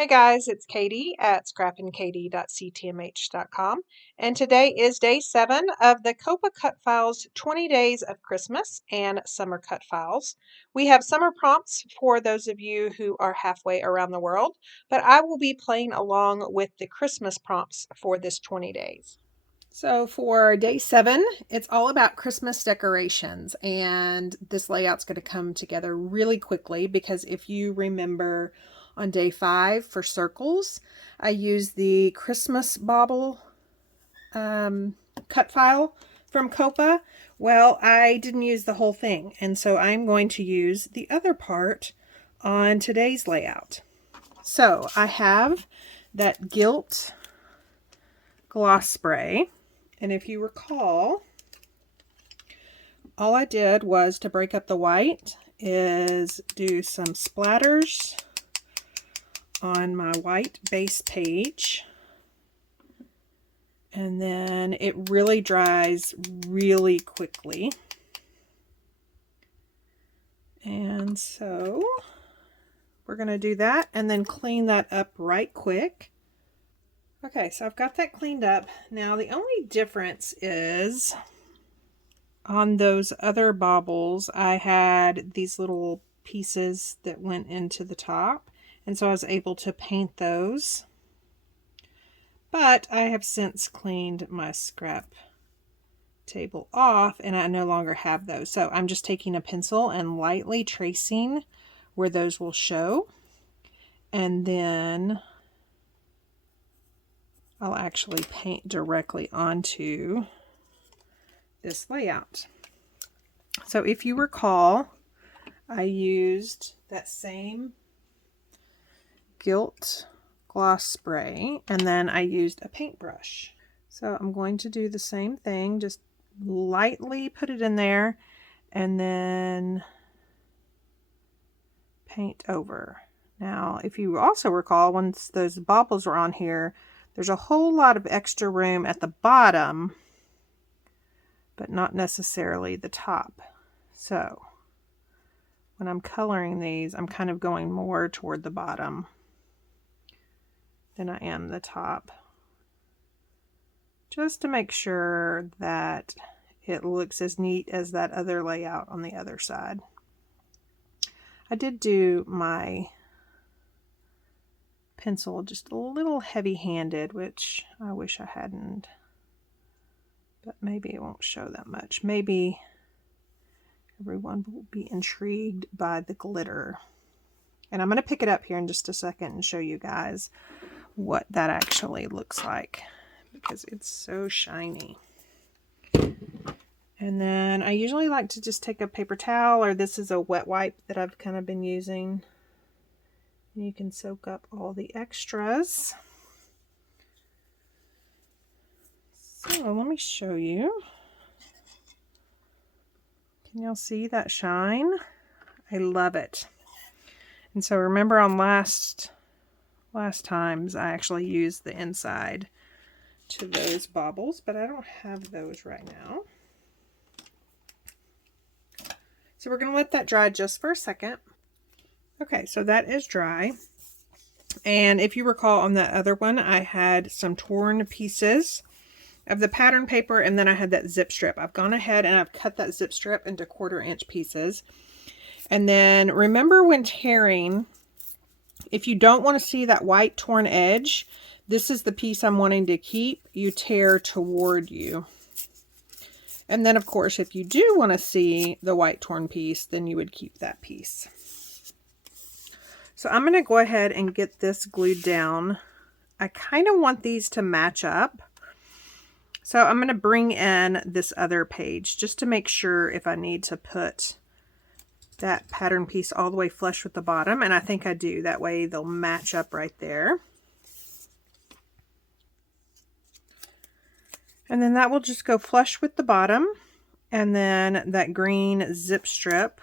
Hey guys, it's Katy at scrappinkaty.ctmh.com, and today is day 7 of the COAPA Cutfiles 20 Days of Christmas and Summer Cut Files. We have summer prompts for those of you who are halfway around the world, but I will be playing along with the Christmas prompts for this 20 days. So for day 7, it's all about Christmas decorations, and this layout's going to come together really quickly because if you remember on day 5 for circles, I used the Christmas bauble cut file from COAPA. Well, I didn't use the whole thing, and so I'm going to use the other part on today's layout. So I have that gilt gloss spray. And if you recall, all I did was to break up the white is do some splatters on my white base page. And then it really dries really quickly. And so we're going to do that and then clean that up right quick. Okay, so I've got that cleaned up. Now the only difference is on those other baubles, I had these little pieces that went into the top, and so I was able to paint those. But I have since cleaned my scrap table off, and I no longer have those. So I'm just taking a pencil and lightly tracing where those will show, and then I'll actually paint directly onto this layout. So if you recall, I used that same gilt gloss spray, and then I used a paintbrush. So I'm going to do the same thing, just lightly put it in there, and then paint over. Now, if you also recall, once those baubles were on here, there's a whole lot of extra room at the bottom, but not necessarily the top. So when I'm coloring these, I'm kind of going more toward the bottom than I am the top, just to make sure that it looks as neat as that other layout on the other side. I did do my pencil just a little heavy-handed, which I wish I hadn't, but maybe it won't show that much. Maybe everyone will be intrigued by the glitter. And I'm going to pick it up here in just a second and show you guys what that actually looks like, because it's so shiny. And then I usually like to just take a paper towel, or this is a wet wipe that I've kind of been using. You can soak up all the extras. So let me show you. Can y'all see that shine? I love it. And so remember on last times I actually used the inside to those baubles, but I don't have those right now. So we're going to let that dry just for a second. Okay, so that is dry. And if you recall on that other one, I had some torn pieces of the pattern paper, and then I had that zip strip. I've gone ahead and I've cut that zip strip into 1/4 inch pieces. And then remember when tearing, if you don't want to see that white torn edge, this is the piece I'm wanting to keep. You tear toward you. And then of course, if you do want to see the white torn piece, then you would keep that piece. So I'm going to go ahead and get this glued down. I kind of want these to match up. So I'm going to bring in this other page just to make sure if I need to put that pattern piece all the way flush with the bottom. And I think I do. That way they'll match up right there. And then that will just go flush with the bottom. And then that green zip strip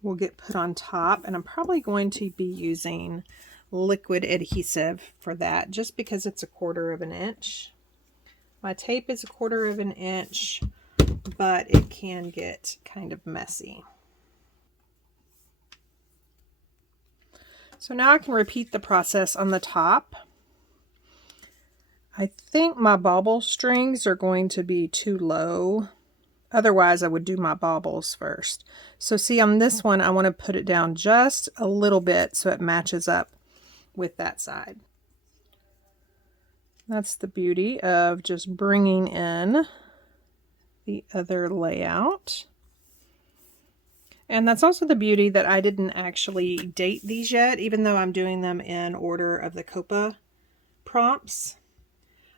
will get put on top, and I'm probably going to be using liquid adhesive for that just because it's 1/4 inch. My tape is 1/4 inch, but it can get kind of messy. So now I can repeat the process on the top. I think my bauble strings are going to be too low. Otherwise, I would do my baubles first. So see, on this one, I want to put it down just a little bit so it matches up with that side. That's the beauty of just bringing in the other layout. And that's also the beauty that I didn't actually date these yet, even though I'm doing them in order of the COAPA prompts.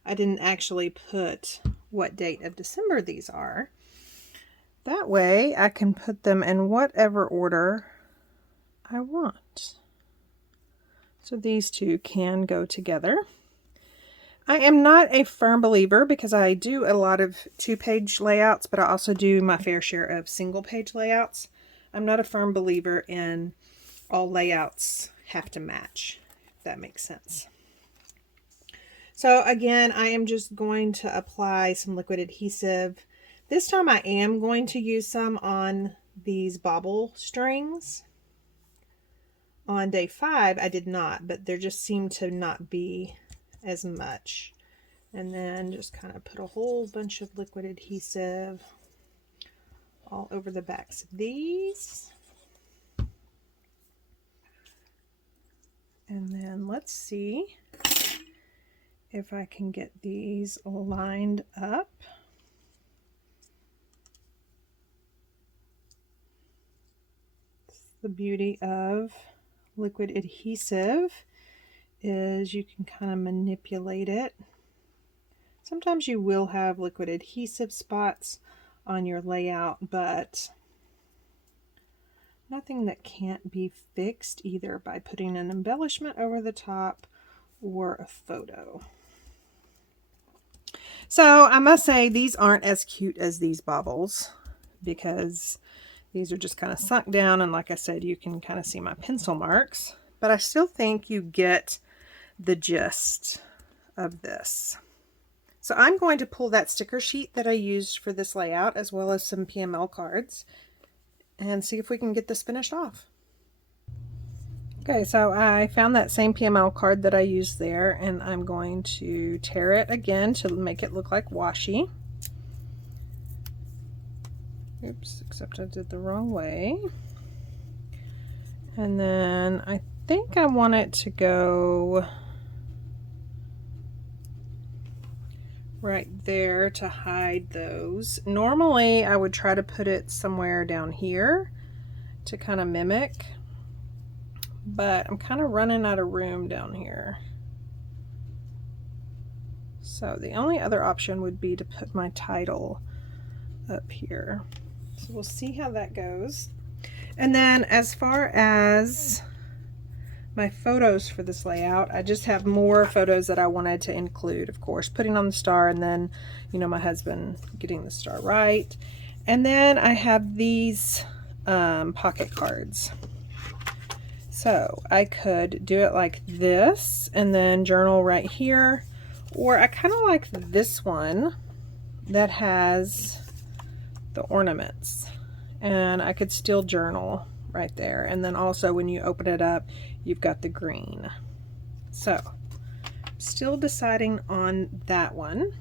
I didn't actually put what date of December these are. That way I can put them in whatever order I want. So these two can go together. I am not a firm believer, because I do a lot of 2-page layouts, but I also do my fair share of single-page layouts. I'm not a firm believer in all layouts have to match, if that makes sense. So again, I am just going to apply some liquid adhesive. This time I am going to use some on these bauble strings. On day 5, I did not, but there just seemed to not be as much. And then just kind of put a whole bunch of liquid adhesive all over the backs of these. And then let's see if I can get these lined up. The beauty of liquid adhesive is you can kind of manipulate it. Sometimes you will have liquid adhesive spots on your layout, but nothing that can't be fixed either by putting an embellishment over the top or a photo. So I must say these aren't as cute as these baubles, because these are just kind of sunk down, and like I said, you can kind of see my pencil marks, but I still think you get the gist of this. So I'm going to pull that sticker sheet that I used for this layout, as well as some PML cards, and see if we can get this finished off. Okay, so I found that same PML card that I used there, and I'm going to tear it again to make it look like washi. Oops, except I did the wrong way. And then I think I want it to go right there to hide those. Normally I would try to put it somewhere down here to kind of mimic, but I'm kind of running out of room down here. So the only other option would be to put my title up here. So we'll see how that goes. And then as far as my photos for this layout, I just have more photos that I wanted to include. Of course, putting on the star, and then, you know, my husband getting the star right. And then I have these pocket cards. So I could do it like this and then journal right here, or I kind of like this one that has the ornaments, and I could still journal right there. And then also when you open it up, you've got the green. So still deciding on that one.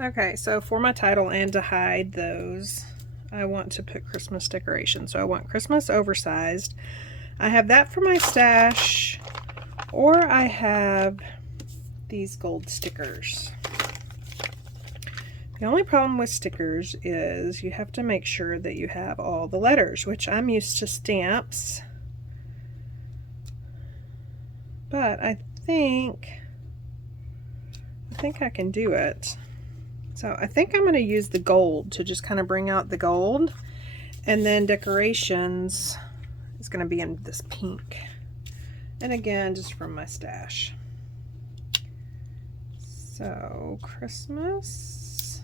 Okay, so for my title and to hide those, I want to put Christmas decorations. So I want Christmas oversized. I have that for my stash, or I have these gold stickers. The only problem with stickers is you have to make sure that you have all the letters, which I'm used to stamps. But I think I can do it. So I think I'm going to use the gold to just kind of bring out the gold, and then decorations is going to be in this pink. And again, just from my stash. So Christmas.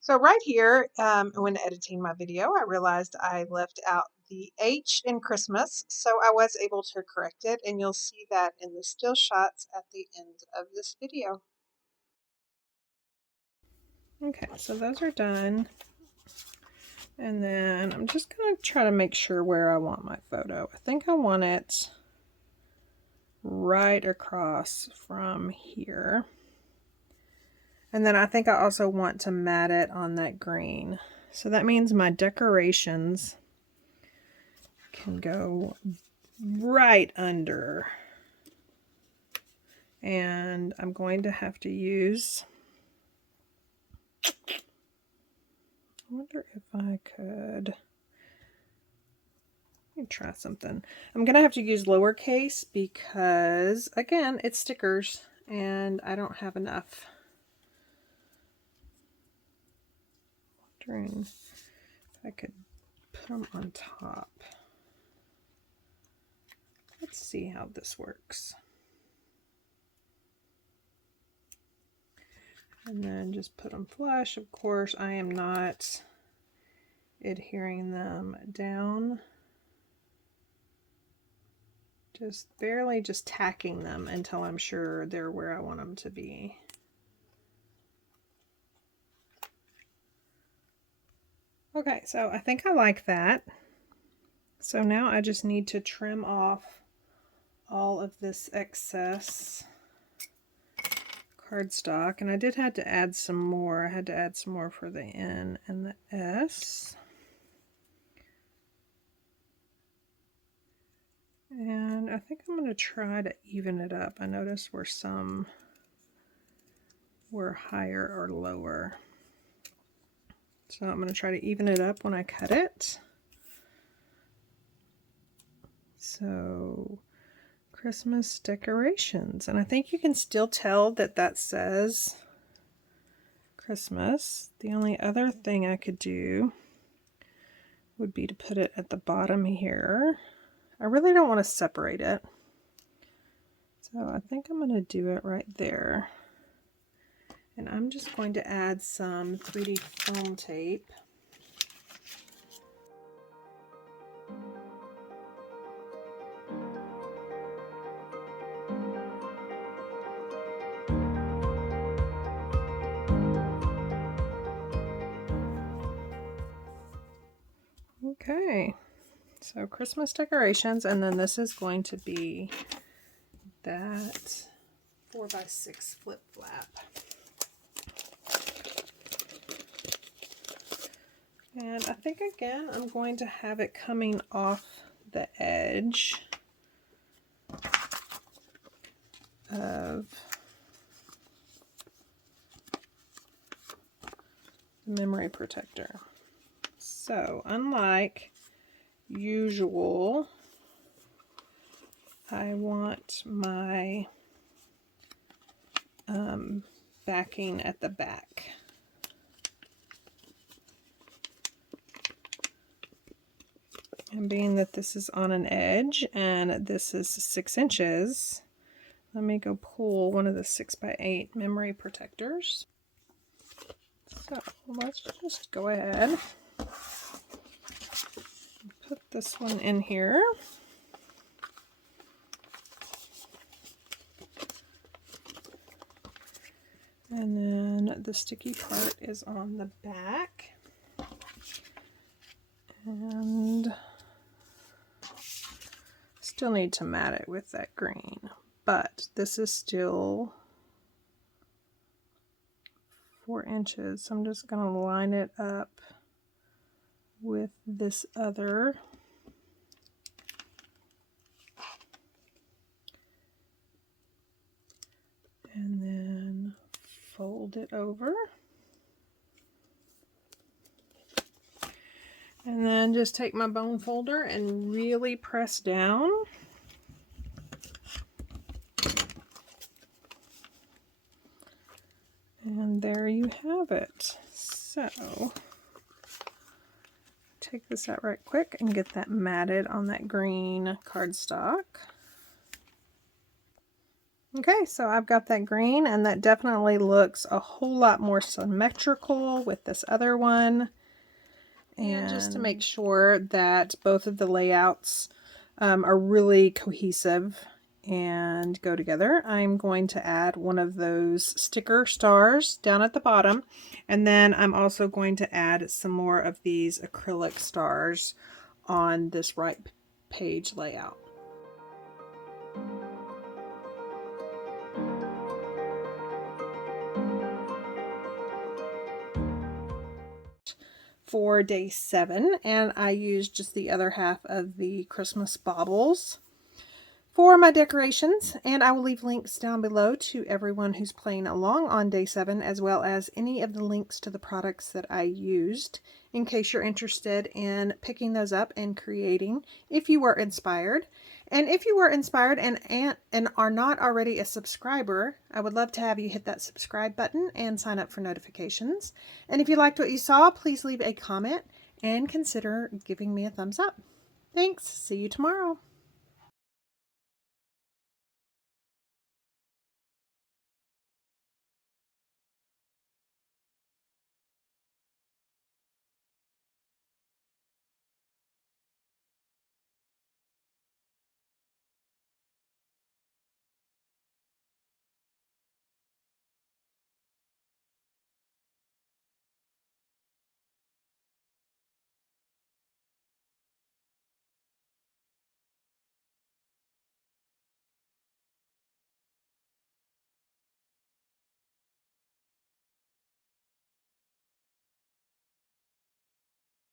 So right here, when editing my video, I realized I left out the H in Christmas, so I was able to correct it, and you'll see that in the still shots at the end of this video. Okay, so those are done. And then I'm just going to try to make sure where I want my photo. I think I want it right across from here. And then I think I also want to mat it on that green. So that means my decorations can go right under. And I'm going to have to use, I wonder if I could, let me try something. I'm going to have to use lowercase because, again, it's stickers and I don't have enough. Wondering if I could put them on top. Let's see how this works. And then just put them flush. Of course, I am not adhering them down. Just barely just tacking them until I'm sure they're where I want them to be. Okay, so I think I like that. So now I just need to trim off all of this excess cardstock, and I did have to add some more. I had to add some more for the N and the S. And I think I'm going to try to even it up. I noticed where some were higher or lower. So I'm going to try to even it up when I cut it. So, Christmas decorations. And I think you can still tell that that says Christmas. The only other thing I could do would be to put it at the bottom here. I really don't want to separate it. So I think I'm going to do it right there. And I'm just going to add some 3D foam tape. Okay, so Christmas decorations, and then this is going to be that 4x6 flip flap. And I think again I'm going to have it coming off the edge of the memory protector. So unlike usual, I want my backing at the back. And being that this is on an edge and this is 6 inches, let me go pull one of the 6x8 memory protectors. So let's just go ahead and put this one in here. And then the sticky part is on the back. And still need to mat it with that green, but this is still 4 inches. So I'm just going to line it up with this other. And then fold it over. And then just take my bone folder and really press down. And there you have it. So, take this out right quick and get that matted on that green cardstock. Okay, so I've got that green, and that definitely looks a whole lot more symmetrical with this other one. And just to make sure that both of the layouts are really cohesive, and go together. I'm going to add one of those sticker stars down at the bottom, and then I'm also going to add some more of these acrylic stars on this right page layout. For day 7, and I used just the other half of the Christmas baubles for my decorations, and I will leave links down below to everyone who's playing along on day 7, as well as any of the links to the products that I used, in case you're interested in picking those up and creating if you were inspired. And if you were inspired and are not already a subscriber, I would love to have you hit that subscribe button and sign up for notifications. And if you liked what you saw, please leave a comment and consider giving me a thumbs up. Thanks. See you tomorrow.